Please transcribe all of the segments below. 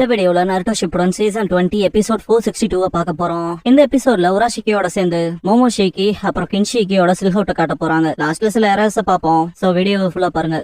இந்த வீடியோல Naruto Shippuden season 20 episode 462 பார்க்க போறோம். இந்த எபிசோட்ல உராஷிக்கியோட சேர்ந்து மோமோஷிக்கி அப்புறம் கின்ஷிக்கியோட சில்ஹவுட்ட காட்ட போறாங்க. லாஸ்ட்ல சில எரர்ஸ் பார்ப்போம். சோ வீடியோவை ஃபுல்லா பாருங்க.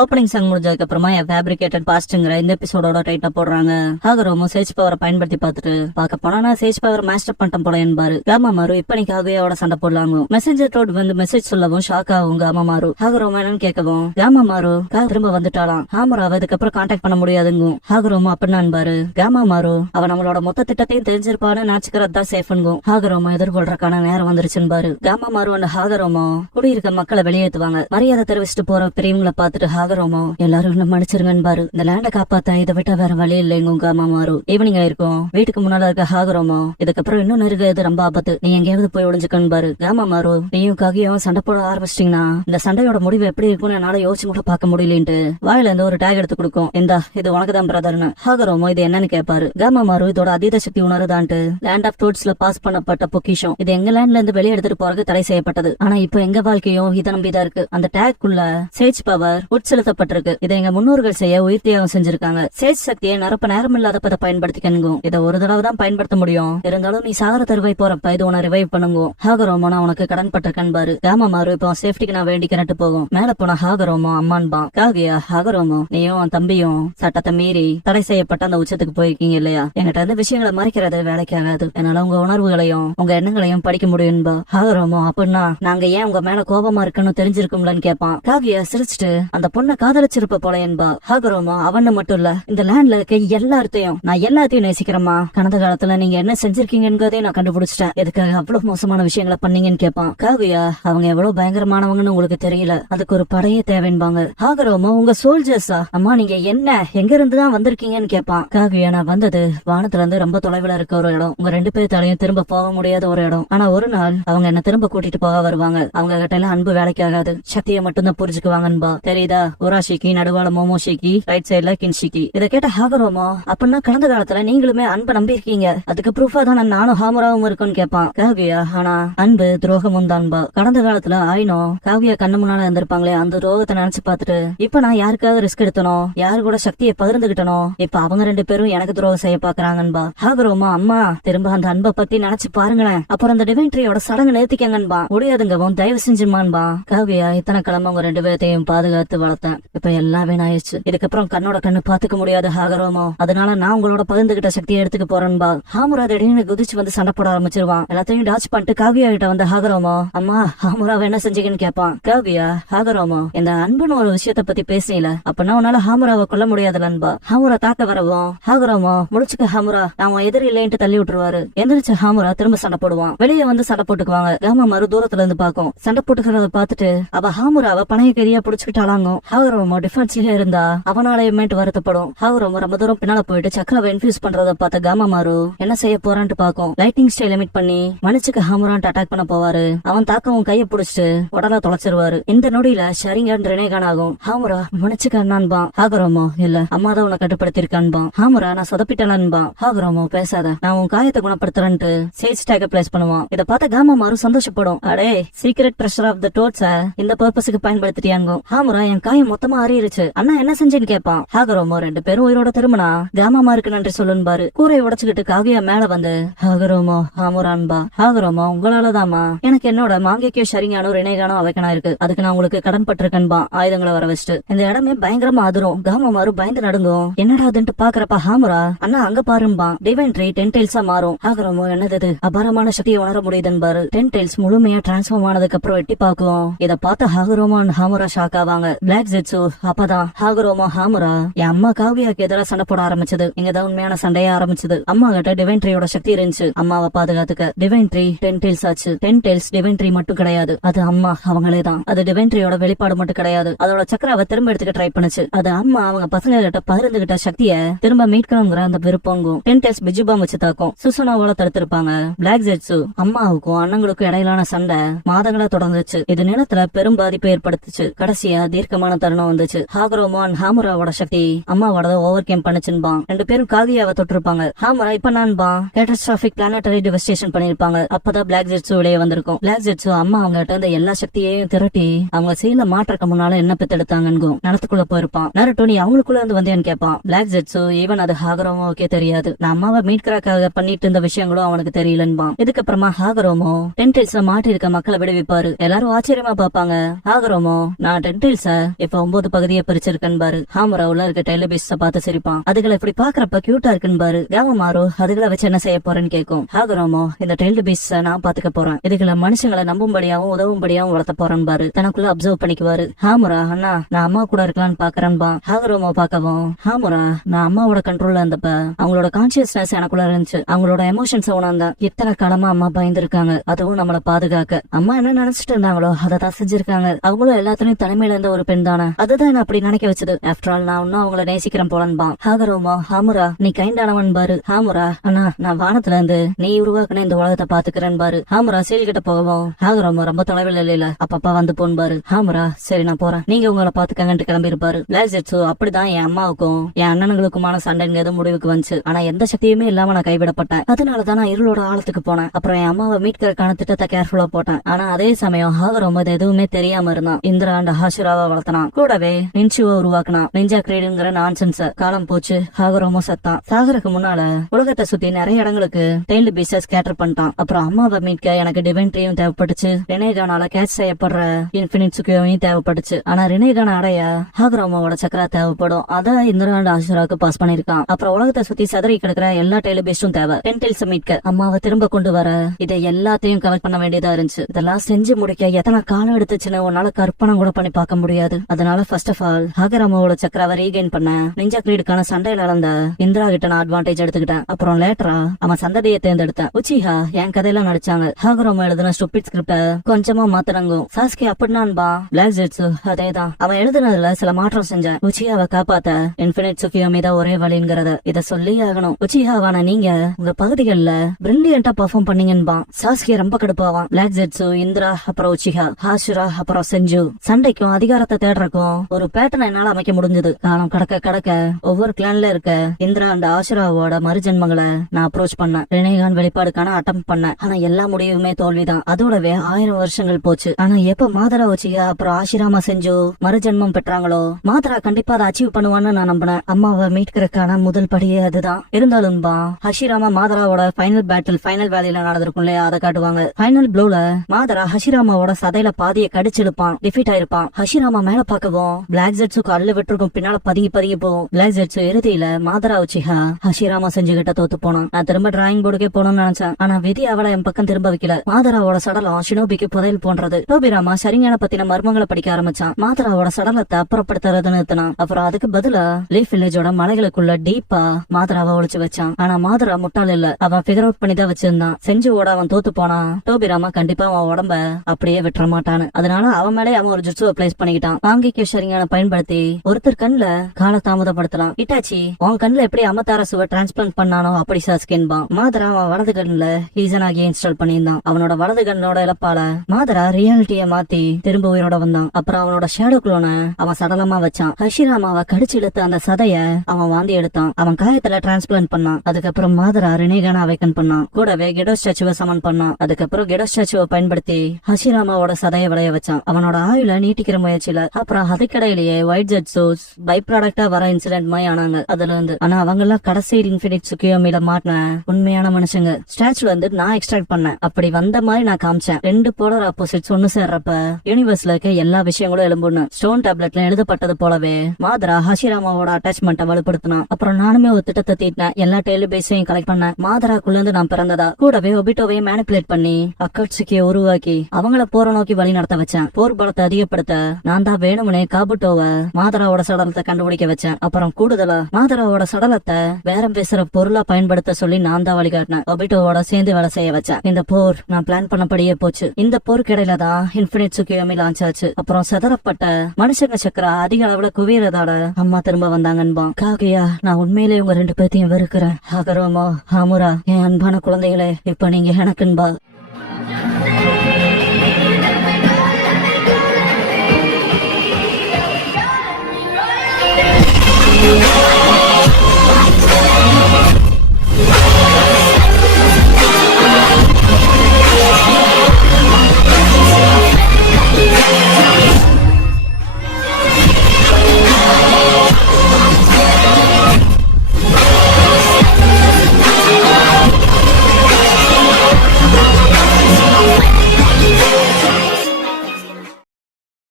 ஓப்பனிங் சாங் முடிஞ்சதுக்கு அப்புறமா ஃபேப்ரிகேட்டட் பாஸ்ட்ங்கிற இந்த எபிசோடோட டைட்டில் போடுறாங்க. ஹாகரோமோ சேஜ் பவரை பயன்படுத்தி பார்த்துட்டு பார்க்க போனா சேஜ் பவர் மாஸ்டர் பண்ணிட்டேன் போல என்பாரு. காமாமாரு இப்ப நீ காகுயாவோட சண்டை போடலாங்க. மெசேஞ்சர் ரோட் வந்து மெசேஜ் சொல்லவும் ஷாக் ஆகும் காமாமாரு. ஹாகரோமோ என்னன்னு கேட்கவும் காமாமாரு திரும்ப வந்துட்டாலாம். ஹாமராவை அதுக்கப்புறம் கான்டாக்ட் பண்ண முடியாதுங்கும். ஹாகரோமோ அப்படின்னா என்பாரு. காமாமாரு அவ நம்மளோட மொத்த திட்டத்தையும் தெரிஞ்சிருப்பான்னு நினைச்சுக்கிறது தான் சேஃப்ங்கும். ஹாகரோமோ எதிர்கொள்றதுக்கான நேரம் வந்துருச்சுன்னு காமாமாரு அந்த ஹாகரோமோ குடியிருக்க மக்களை வெளியேற்றுவாங்க. மரியாதை தெரிவிச்சுட்டு போற பெரியவங்களை பார்த்துட்டு ஹாகரோமோ எல்லாரும் என்ன மன்னிச்சிருங்கன்னு பாரு. இந்த லேண்ட காப்பாத்த இதை விட்டா வேற வழி இல்லைங்க காமாமாரு. ஈவினிங் ஆயிருக்கும். வீட்டுக்கு முன்னால இருக்க ஹாகரோமோ இதுக்கப்புறம் இன்னும் நெருங்கிறது ரொம்ப ஆபத்து. நீ எங்கேயாவது போய் ஒளிஞ்சுக்கன்னு பாரு. காமாமாரு நீயும் காகியும் சண்டை போட ஆரம்பிச்சிட்டீங்கன்னா இந்த சண்டையோட முடிவு எப்படி இருக்கும்னு என்னால யோசிச்சு கூட பார்க்க முடியலன்ட்டு வாயில இருந்து ஒரு டேக் எடுத்து கொடுக்கும். இந்தா இது உனக்கு தான் பிரதர்னு. ஹாகரோமோ இது என்னன்னு கேட்பாரு. காமாமாரு இதோட அதீத சக்தி உணருதான்ட்டு லேண்ட் ஆஃப் ட்ரூத்ஸ்ல பாஸ் பண்ணப்பட்ட பொக்கிஷம் இது எங்க லேண்ட்ல இருந்து வெளியே எடுத்துட்டு போறது தடை செய்யப்பட்டது. ஆனா இப்ப எங்க வாழ்க்கையும் இதை நம்பிதான் இருக்கு. அந்த டேக் குள்ள சேஜ் பவர் உட்செலுத்தப்பட்டிருக்கு. இதை எங்க முன்னோர்கள் செய்ய உயிர் தியாகம் செஞ்சிருக்காங்க. சேஜ் சக்தியை நிரப்ப நேரம் இல்லாதப்ப பயன்படுத்திக்கணும். இதை ஒரு தடவை தான் பயன்படுத்த முடியும். இருந்தாலும் நீ சாகர தருவாய் போறப்ப இது உன ரிவைவ் பண்ணுங்க. ஹாகரோமோ நான் உனக்கு கடன் பட்ட கண்பாரு. காமாமாரு இப்போ சேஃப்டிக்கு நான் வேண்டிக்கிறட்டு போகும். மேல போன ஹாகரோமோ அம்மான்பா. காகியா ஹாகரோமோ நீயும் உன் தம்பியும் சட்டத்தை மீறி தடை செய்யப்பட்ட அந்த உச்சத்துக்கு போயிருக்கீங்க இல்லையா? என்கிட்ட இருந்து விஷயங்களை மறைக்கிறது வேலைக்கு ஆகாது. என்னால உங்க உணர்வுகளையும் உங்க எண்ணங்களையும் படிக்க முடியும்பா. ஹாகரோமோ அப்படின்னா நாங்க ஏன் உங்க மேல கோபமா இருக்குன்னு தெரிஞ்சிருக்கும்லன்னு கேட்பான். காகியா சிரிச்சுட்டு அந்த பொண்ணை காதலிச்சிருப்ப போல என்பா. ஹாகரோமோ அவன்னு மட்டும் இல்ல இந்த லேண்ட்ல இருக்க எல்லாத்தையும் நான் எல்லாத்தையும் நேசிக்கிறேமா. கடந்த காலத்துல நீங்க என்ன செஞ்சிருக்கீங்கன்றதே நான் கண்டுபிடிச்சிட்டேன். எதுக்காக அவ்வளவு மோசமான விஷயங்களை பண்ணீங்கன்னு கேட்பான். காவியா அவங்க எவ்வளவு பயங்கரமானவங்கன்னு உங்களுக்கு தெரியல. அதுக்கு ஒரு படையே தேவைன்பாங்க. ஹாகரோமோ உங்க சோல்ஜர்ஸா? அம்மா நீங்க என்ன எங்க இருந்துதான் வந்திருக்கீங்கன்னு கேட்பான். காவியா நான் வந்தது வானத்துல இருந்து ரொம்ப தொலைவுல இருக்க ஒரு இடம். உங்க ரெண்டு பேர்த்தாலையும் திரும்ப போக முடியாத ஒரு இடம். ஆனா ஒரு நாள் அவங்க என்ன திரும்ப கூட்டிட்டு போக வருவாங்க. அவங்க கிட்ட எல்லாம் அன்பு வேலைக்கு ஆகாது. சக்தியை மட்டும் தான் புரிஞ்சுக்குவாங்கன்பா. தெரியுதா? உராஷிக்கு நடுவால மோமோஷிக்கி, ரைட் சைட்ல கின்ஷிக்கி. இத கேட்ட ஹாகரோமோ அப்படின்னா கடந்த காலத்துல நீங்களுமே அன்பை நம்பி இருக்கீங்க. அதுக்கு ப்ரூஃபா தான் நானும் ஹாமராவும் இருக்குன்னு கேட்பான். காவியா ஆனா அன்பு துரோகமும் தான்பா. கடந்த காலத்துல ஆயினோ காவியா கண்ணு முன்னால இருந்திருப்பாங்களே அந்த துரோகத்தை நினைச்சு பார்த்துட்டு இப்ப நான் யாருக்காவது ரிஸ்க் எடுத்தனோ யாரு கூட சக்தியை பகிர்ந்துகிட்டனோ இப்ப அவங்க ரெண்டு பேரும் எனக்கு துரோகம் செய்ய பாக்குறாங்கன்பா. ஹாகரோமோ அம்மா திரும்ப அந்த அன்பை பத்தி நினைச்சு பாருங்களேன். அப்புறம் அந்த டிவைன்ட்ரியோட சடங்கு நிறுத்திக்கங்கன்பா. முடியாதுங்கவும் தயவு செஞ்சுமான்பா. காவியா இத்தனை கிழமை அவங்க ரெண்டு பேர்த்தையும் பாதுகாத்து வளர்த்தேன். இப்ப எல்லாம் வீணாயிடுச்சு. இதுக்கப்புறம் கண்ணோட கண்ணு பாத்துக்க முடியாது ஹாகரோமோ. அதனால நான் உங்களோட பகிர்ந்துகிட்ட சக்தியை எடுத்துக்க போறேன்பா. ஹாமுரா திடீர்னு குதிச்சு வந்து சண்டை போட ஆரம்பிச்சிருவான். எல்லாத்தையும் டாச் பண்ணிட்டு காவியா கிட்ட வந்த ஹாகரோமோ அம்மா ஹாமுராவை என்ன செஞ்சீங்கன்னு கேட்பான். காவியா ஹாகரோமோ இந்த அன்புன்னு ஒரு விஷயத்த பத்தி பேசல அப்படின்னா உன்னால ஹாமுராவை கொல்ல முடியாதுலன்பா. ஹாமுரா தாக்க வரவும் ஹாகரோமோ முடிச்சுக்க ஹாமுரா நான் உன் எதிரி இல்லைன்ட்டு தள்ளி விட்டுருவாரு. எந்திரிச்ச ஹாமுரா திரும்ப சண்டை போடுவான். வெளியே வந்து சண்டை போட்டுக்குவாங்க. காமாமாரு தூரத்துல இருந்து பாக்கும். சண்டை போட்டுக்கிறத பாத்துட்டு அவ ஹாமுராவை பணைய கையா புடிச்சுக்கிட்டாலாங்க. ஹாகரோமோ டிஃபென்ஸ்லயே இருந்தா அவனாலயமேட்டு வருத்தப்படும். ஹாகரோமோ ரொம்ப தூரம் பின்னால போயிட்டு சக்கரவை இன்ஃபியூஸ் பண்றத பார்த்த காமாமாரு என்ன செய்ய போறான்ட்டு பாக்கும். லைட்டிங் ஸ்டைல் லிமிட் பண்ணி மனுச்சுக்கு ஹாமுரான்ட்டு அட்டாக் பண்ண போவாரு. அவன் தாக்கவும் கைய புடிச்சிட்டு உடலா தொலைச்சிருவாரு. இந்த நொடியில ஷரிங்கன் ரெனேகான் ஆகும். ஹாமுரா மனுச்சுக்கு அண்ணான்பா. ஹாகரோமோ இல்ல அம்மா தான் உன்னை கட்டுப்படுத்திருக்கான்பா. ஹாமுரா நான் சொதப்பிட்டலான்பா. ஹாகரோமோ பேசாத நான் உன் காயத்தை குணப்படுத்துறேன்ட்டு சேஜ் டேக பிளேஸ் பண்ணுவான். இதை பார்த்த காமாமாரு சந்தோஷப்படும். அடே சீக்ரெட் ப்ரெஷர் ஆஃப் த டோட்ஸ இந்த பர்பஸுக்கு பயன்படுத்திட்டியாங்க. ஹாமுரா என் காயம் மொத்தமா அறியிருச்சு அண்ணா என்ன செஞ்சேன்னு கேட்பான். ஹாகரோமோ ரெண்டு பேரும் உயிரோட திரும்பினா காமாமாருக்கு நன்றி சொல்லுன்பாரு. கூரையை உடைச்சுக்கிட்டு காவியா மேல வந்து ஹாகரோமோ ஹாமுரான்பா. ஹாகரோமோ உங்களாலதாமா எனக்கு என்னோட மாங்கேக்கியோ ஷரிங்கானோ ரெனேகானோ அவைக்கனா இருக்கு. அதுக்கு நான் உங்களுக்கு கடன் பட்டிருக்கேன்பா. ஆயுதங்களை வர வச்சுட்டு இந்த இடமே பயங்கரமா அதிரும். காமாமாரு பயந்து நடுங்கும். என்னடா அதுன்ட்டு பாக்குறப்ப ஹாமுரா அண்ணா அங்க பாரும்பா. டிவைன்ட்ரி 10 டைல்ஸா மாறும். ஹாகரோமோ என்னது அபாரமான சக்தியை உணர முடியுதுன்பாரு. 10 டைல்ஸ் முழுமையா டிரான்ஸ்ஃபார்ம் ஆனதுக்கு அப்புறம் எட்டி பாக்குவோம். இத பார்த்த ஹாகரோமோ ஹாமுரா ஷாக் ஆவாங்க. பிளாக் பிளாக் ஜெட்ஸு அப்பதான் ஹாகுரோமோ ஹாமுரா என் அம்மா காவியாக்கு எதிராக சண்டை போட ஆரம்பிச்சது. இங்கதான் உண்மையான சண்டையே ஆரம்பிச்சது. அம்மா கிட்ட டிவைன் ட்ரீயோட சக்தி இருந்துச்சு அம்மாவை பாதுகாத்துக்க. டிவைன் ட்ரீ 10 டெய்ல்ஸ் ஆச்சு. 10 டெய்ல்ஸ் டிவைன் ட்ரீ மட்டும் கிடையாது, அது அம்மா அவங்களே தான். அது டிவைன் ட்ரீயோட வெளிப்பாடு மட்டும் கிடையாது, அதோட சக்கராவை திரும்ப எடுத்துக்க ட்ரை பண்ணுச்சு. அது அம்மா அவங்க பசங்க கிட்ட பகிர்ந்துகிட்ட சக்தியை திரும்ப மீட்கணுங்கிற அந்த விருப்பங்கும் 10 டெய்ல்ஸ் பிஜுபாம் வச்சு தாக்கும் சுசுனாவோட தடுத்திருப்பாங்க. பிளாக் ஜெட்ஸு அம்மாவுக்கும் அண்ணங்களுக்கும் இடையிலான சண்டை மாதங்களா தொடர்ந்துச்சு. இது நிலத்துல பெரும் பாதிப்பை ஏற்படுத்துச்சு. கடைசியா தீர்க்கமான தருணம் வந்துச்சு. ஹாகுரோமோ அண்ட் ஹாமுராவோட சக்தி அம்மாவோட ஓவர் கேம் பண்ணுச்சுன்பா. 2 பேரும் காவியாவை தொட்டிருப்பாங்க. ஹாமுரா இப்ப நான்பா கேட்டாஸ்ட்ராபிக் பிளானட்டரி டிவஸ்டேஷன் பண்ணிருப்பாங்க. அப்பதான் பிளாக் ஜெட்ஸு வெளியே வந்திருக்கும். பிளாக் ஜெட்ஸு அம்மா அவங்க கிட்ட இந்த எல்லா சக்தியையும் திரட்டி அவங்க செயல மாற்றக்க முன்னால என்ன பெத்தெடுத்தாங்கன்னு நிலத்துக்குள்ள போயிருப்பான். நருட்டோ நீ அவங்களுக்குள்ள இருந்து வந்தேன்னு கேட்பான். பிளாக் ஜெட்ஸு ஈவன் அது ஹாகுரோமோக்கே தெரியாது. நான் அம்மாவை மீட்கறக்காக பண்ணிட்டு இருந்த விஷயங்களும் அவனுக்கு தெரியலன்பா. இதுக்கப்புறமா ஹாகுரோமோ 10 டெய்ல்ஸ்ல மாட்டி இருக்க மக்களை விடுவிப்பாரு. எல்லாரும் ஆச்சரியமா பாப்பாங்க. ஹாகுரோமோ நான் 10 டெய்ல்ஸ இப்ப 9 பகுதியை பிரிச்சிருக்கேன் பாரு. ஹாமுரா உள்ள இருக்க டெலிபிஸ் பார்த்து சிரிப்பான். அதுகளை இப்படி பாக்குறப்ப கியூட்டா இருக்குன்னு பாரு. யாவமாரோ அதுகளை வச்சு என்ன செய்ய போறேன்னு கேட்கும். ஹாகுரோமோ இந்த டெலிபிஸ் நான் பாத்துக்க போறேன். இதுகளை மனுஷங்களை நம்பும்படியாவும் உதவும்படியாவும் வளர்த்த போறேன் பாரு. தனக்குள்ள அப்சர்வ் பண்ணிக்குவாரு. ஹாமுரா அண்ணா நான் அம்மா கூட இருக்கலாம்னு பாக்குறேன்பா. ஹாகுரோமோ பாக்கவும் ஹாமுரா நான் அம்மாவோட கண்ட்ரோல்ல இருந்தப்ப அவங்களோட கான்சியஸ்னஸ் எனக்குள்ள இருந்துச்சு. அவங்களோட எமோஷன்ஸ் உணர்ந்த இத்தனை காலமா அம்மா பயந்துருக்காங்க, அதுவும் நம்மள பாதுகாக்க. அம்மா என்ன நினைச்சிட்டு இருந்தாங்களோ அதை தான் செஞ்சிருக்காங்க. அவங்களும் எல்லாத்துலயும் தனிமையில இருந்த ஒரு பெண் தானே, அதுதான் என்ன அப்படி நினைக்க வச்சது. ஆஃப்டர் ஆல் நான் இன்னும் அவங்கள நேசிக்கிறேன் போலன்பா. ஹாகுரோமோ ஹாமுரா நீ கைண்டானவன் பாரு. ஹாமுரா அண்ணா நான் வானத்துல இருந்து நீ உருவாக்குன இந்த உலகத்தை பாத்துக்கிறேன் பாரு. ஹாமுரா சீல் கிட்ட போகவும் ஹாகுரோமோ ரொம்ப தொலைவில் இல்ல அப்பப்பா வந்து போன் பாரு. ஹாமுரா சரி நான் போறேன், நீங்க உங்களை பாத்துக்கங்கன்ட்டு கிளம்பி இருப்பாரு. பிளாக் ஜெட்ஸு அப்படிதான் என் அம்மாவுக்கும் என் அண்ணனுங்களுக்குமான சண்டைங்கிறது முடிவுக்கு வந்துச்சு. ஆனா எந்த சக்தியுமே இல்லாம நான் கைவிடப்பட்டேன். அதனாலதான் நான் இருளோட ஆழத்துக்கு போனேன். அப்புறம் என் அம்மாவை மீட்கறதுக்கான திட்டத்தை கேர்ஃபுல்லா போட்டேன். ஆனா அதே சமயம் ஹாகுரோமோ எதுவுமே தெரியாம இருந்தான். இந்திரா அண்ட் ஹாஷுராவை வளர்த்தனான். கூடவே நின்சுவை உருவாக்குனான். Ninja கிரீடுங்கிற nonsense. காலம் போச்சு. ஹாகுரோமோ சத்தான். சாகருக்கு முன்னால உலகத்தை சுத்தி நிறைய இடங்களுக்கு டெய்ல்டு பீசஸ் கேட்டர் பண்ணிட்டான். அப்புறம் அம்மாவை மீட்க எனக்கு டிவைன் ட்ரீயும் தேவைப்பட்டுச்சு. ரினேகானால கேட்ச் செய்யப்படுற இன்ஃபினிட் சுக்கியோவையும் தேவைப்பட்டுச்சு. ஆனா ரினேகான அடைய ஹாகுரோமோவோட சக்கரா தேவைப்படும். அதை இந்திரா அண்ட் ஹாஷுராவுக்கு பாஸ் பண்ணிருக்கான். அப்புறம் உலகத்தை சுத்தி சதறி கிடக்கிற எல்லா டெய்லு பீஸும் தேவை. 10 டெய்ல்ஸ் மீட்க அம்மாவை திரும்ப கொண்டு வர இதை எல்லாத்தையும் கவர் பண்ண வேண்டியதா இருந்துச்சு. இதெல்லாம் செஞ்சு முடிக்க எத்தனை காலம் எடுத்துச்சுன்னு உன்னால கற்பனை கூட பண்ணி பார்க்க முடியாது. அதனால ஃபர்ஸ்ட் ஆஃப் ஆல் ஹாகுரோமோவோட சக்கராவை ரீகெயின் பண்ண நிஞ்சா கிரீடுக்கான சண்டையில இழந்த இந்திரா கிட்ட நான் அட்வான்டேஜ் எடுத்துக்கிட்டேன். அப்புறம் லேட்டரா அவன் சந்ததியை தேர்ந்தெடுத்தேன். உச்சிஹா என் கதையெல்லாம் நடிச்சாங்க. ஹாகுரோமோ எழுதின ஸ்டூபிட் ஸ்கிரிப்ட கொஞ்சமா மாத்தனங்கும். சாஸ்கி அப்படின்னான்பா. பிளாக் ஜெட்ஸு அதேதான். அவன் எழுதுனதுல சில மாற்றம் செஞ்சேன். உச்சிஹாவை காப்பாத்த இன்ஃபினிட் சுக்கியோமி தான் ஒரே வழிங்கிறத இத சொல்லி ஆகணும். உச்சிஹாவான நீங்க உங்க பகுதிகள்ல பிரில்லியண்டா பெர்ஃபார்ம் பண்ணீங்கன்பா. சாஸ்கி ரொம்ப கடுப்பாவான். பிளாக் ஜெட்ஸு இந்திரா அப்புறம் உச்சிஹா ஹாஷுரா அப்புறம் செஞ்சு சண்டைக்கும் அதிகாரத்தை தேடுறக்கும் ஒரு பேட்டர்ன் என்னால அமைக்க முடிஞ்சது. காலம் கடக்க கடக்க ஒவ்வொரு கிளான்ல இருக்க இந்திரா அண்ட் ஆஷுராவோட மறுஜென்மங்களை நான் அப்ரோச் பண்ணேன். ரினேகான் வெளிப்பாடுக்கான அட்டம் பண்ணேன். ஆனா எல்லா முடிவுமே தோல்விதான். அதோடவே 1000 வருஷங்கள் போச்சு. ஆனா எப்ப மாதரா உச்சிஹா அப்புறம் ஆஷிராமா செஞ்சு மறுஜென்மம் பெற்றாங்களோ மாதரா கண்டிப்பா அதை அச்சீவ் பண்ணுவான்னு நான் நம்பினேன். அம்மாவை மீட்கிறதுக்கான முதல் படியே அதுதான். இருந்தாலும் ஹஷிராமா மாதராவோட ஃபைனல் பேட்டில் ஃபைனல் வேலையில நடந்திருக்கும் இல்லையா, அதை காட்டுவாங்க. ஃபைனல் ப்ளோல மாதரா ஹஷிராமாவோட சதையில பாதியை கடிச்சிருப்பான். டிஃபீட் ஆயிருப்பான். ஹஷிராமா மேல பாக்கவும் பிளாக் ஜெட்ஸுக்கு அள்ளு விட்டுருக்கும். பின்னால பதுங்கி போகும். பிளாக் ஜெட்ஸு இறுதியில மாதரா உச்சிஹா ஹஷிராமா செஞ்சுகிட்ட தோத்து போனான். நான் திரும்ப டிராயிங் போர்டுக்கே போகணும்னு நினைச்சேன். ஆனா விதி அவளை என் பக்கம் திரும்ப வைக்கல. மாதராவோட சடலம் ஷினோபிக்கு புதையல் போன்றது. டோபிராமா சரியான பத்தின மர்மங்களை படிக்க ஆரம்பிச்சான். மாதராவோட சடலத்தை அப்புறப்படுத்துறது நிறுத்தினான். அப்புறம் அதுக்கு பதிலா லீஃப் வில்லேஜோட மலைகளுக்குள்ள டீப்பா மாதராவை ஒளிச்சு வச்சான். ஆனா மாதரா முட்டாள் இல்ல. அவன் ஃபிகர் அவுட் பண்ணி தான் வச்சிருந்தான். செஞ்சுவோட அவன் தோத்து போனான். டோபிராமா கண்டிப்பா அவன் உடம்ப அப்படியே விட்டுற மாட்டான்னு. அதனால அவன் மேலே அவன் ஒரு ஜுட்ஸுவை பிளேஸ் பண்ணிக்கிட்டான். வாங்கிக்க சரியான பயன்படுத்தி ஒருத்தர் கண்ணுல கால தாமதப்படுத்தலாம். இட்டாச்சி உன் கண்ணுல எப்படி அமதாரசுவை டிரான்ஸ்பிளான்ட் பண்ணானோ அப்படி சாஸ்கேன்பான். மாதரா அவன் வலது கண்ணுல ஹீசனாகி இன்ஸ்டால் பண்ணியிருந்தான். அவனோட வலது கண்ணோட இழப்பால மாதரா ரியாலிட்டிய மாத்தி திரும்ப உயிரோட வந்தான். அப்புறம் அவனோட ஷேடோ குளோன அவன் சடலமா வச்சான். ஹஷிராமாவை கடிச்சு இழுத்த அந்த சதைய அவன் வாந்தி எடுத்தான். அவன் காயத்துல டிரான்ஸ்பிளான்ட் பண்ணான். அதுக்கப்புறம் மாதரா ரினேகான அவைக்கன் பண்ணான். கூடவே கெடோ ஸ்டாச்சுவை சமன் பண்ணான். அதுக்கப்புறம் கெடோ ஸ்டாச்சுவை பயன்படுத்தி ஹஷிராமாவோட சதைய விளைய வச்சான். அவனோட ஆயுள நீட்டிக்கிற முயற்சியில. அப்புறம் அதுக்கடையிலேயே ஒயிட் ஜெட்ஸோஸ் பை ப்ராடக்டா வர இன்சிடென்ட் மாதிரி ஆனாங்க அதுல இருந்து. ஆனா அவங்க எல்லாம் கடைசி இன்ஃபினிட் சுக்கியோமில மாட்டின உண்மையான மனுஷங்க. ஸ்டாச்சுல இருந்து நான் எக்ஸ்ட்ராக்ட் பண்ணேன். அப்படி வந்த மாதிரி நான் காமிச்சேன். 2 போலர் ஆப்போசிட்ஸ் ஒன்னு சேர்றப்ப யூனிவர்ஸ்ல இருக்க எல்லா விஷயங்களும் எழும்புன்னு ஸ்டோன் டேப்லெட்ல எழுதப்பட்டது போலவே மாதரா ஹஷிராமாவோட அட்டாச்மெண்ட்டை வலுப்படுத்தினான். அப்புறம் நானுமே ஒரு திட்டத்தை தீட்டினேன். எல்லா டெய்லு பேஸையும் கலெக்ட் பண்ணேன். மாதராக்குள்ள இருந்து நான் பிறந்ததா கூடவே ஒபிட்டோவையும் மேனிபுலேட் பண்ணி அக்கட்சிக்கு உருவாக்கி அவங்கள போரை நோக்கி வழி நடத்த வச்சேன். போர் பலத்தை அதிகப்படுத்த நான் தான் வேணும்னே காபுட்டோவை மாதராவோட சடலத்தை கண்டுபிடிக்க வச்சேன். அப்புறம் கூடுதலா மாதராவோட சடலத்தை பேரம் பேசுற பொருளா பயன்படுத்த சொல்லி நான் தான் வழிகாட்டினேன். ஒபிட்டோவோட சேர்ந்து வேலை செய்ய வச்சேன். இந்த போர் நான் பிளான் பண்ணபடியே போச்சு. இந்த போருக்கிடையில தான் இன்ஃபினிட் சுக்கியோமி லான்ச் ஆச்சு. அப்புறம் சிதறப்பட்ட மனுஷங்க சக்கரா அதிக அளவுல குவியறதால அம்மா திரும்ப வந்தாங்கன்பா. காகையா, நான் உண்மையிலே உங்க 2 பேத்தையும் வெறுக்கிறேன். ஹகரோமோ ஹாமுரா, என் அன்பான குழந்தைகளே, இப்ப நீங்க எனக்குன்பா.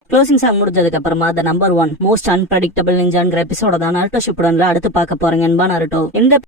க்ளோசிங் சாங் முடிஞ்சதுக்கு அப்புறமா த நம்பர் 1 மோஸ்ட் அன்பிரடிக்டபிள் நிஞ்சாங்கிற எபிசோட தான் நாருட்டோ ஷிப்புடன்ல அடுத்து பார்க்க போறீங்க. நருட்டோ இந்த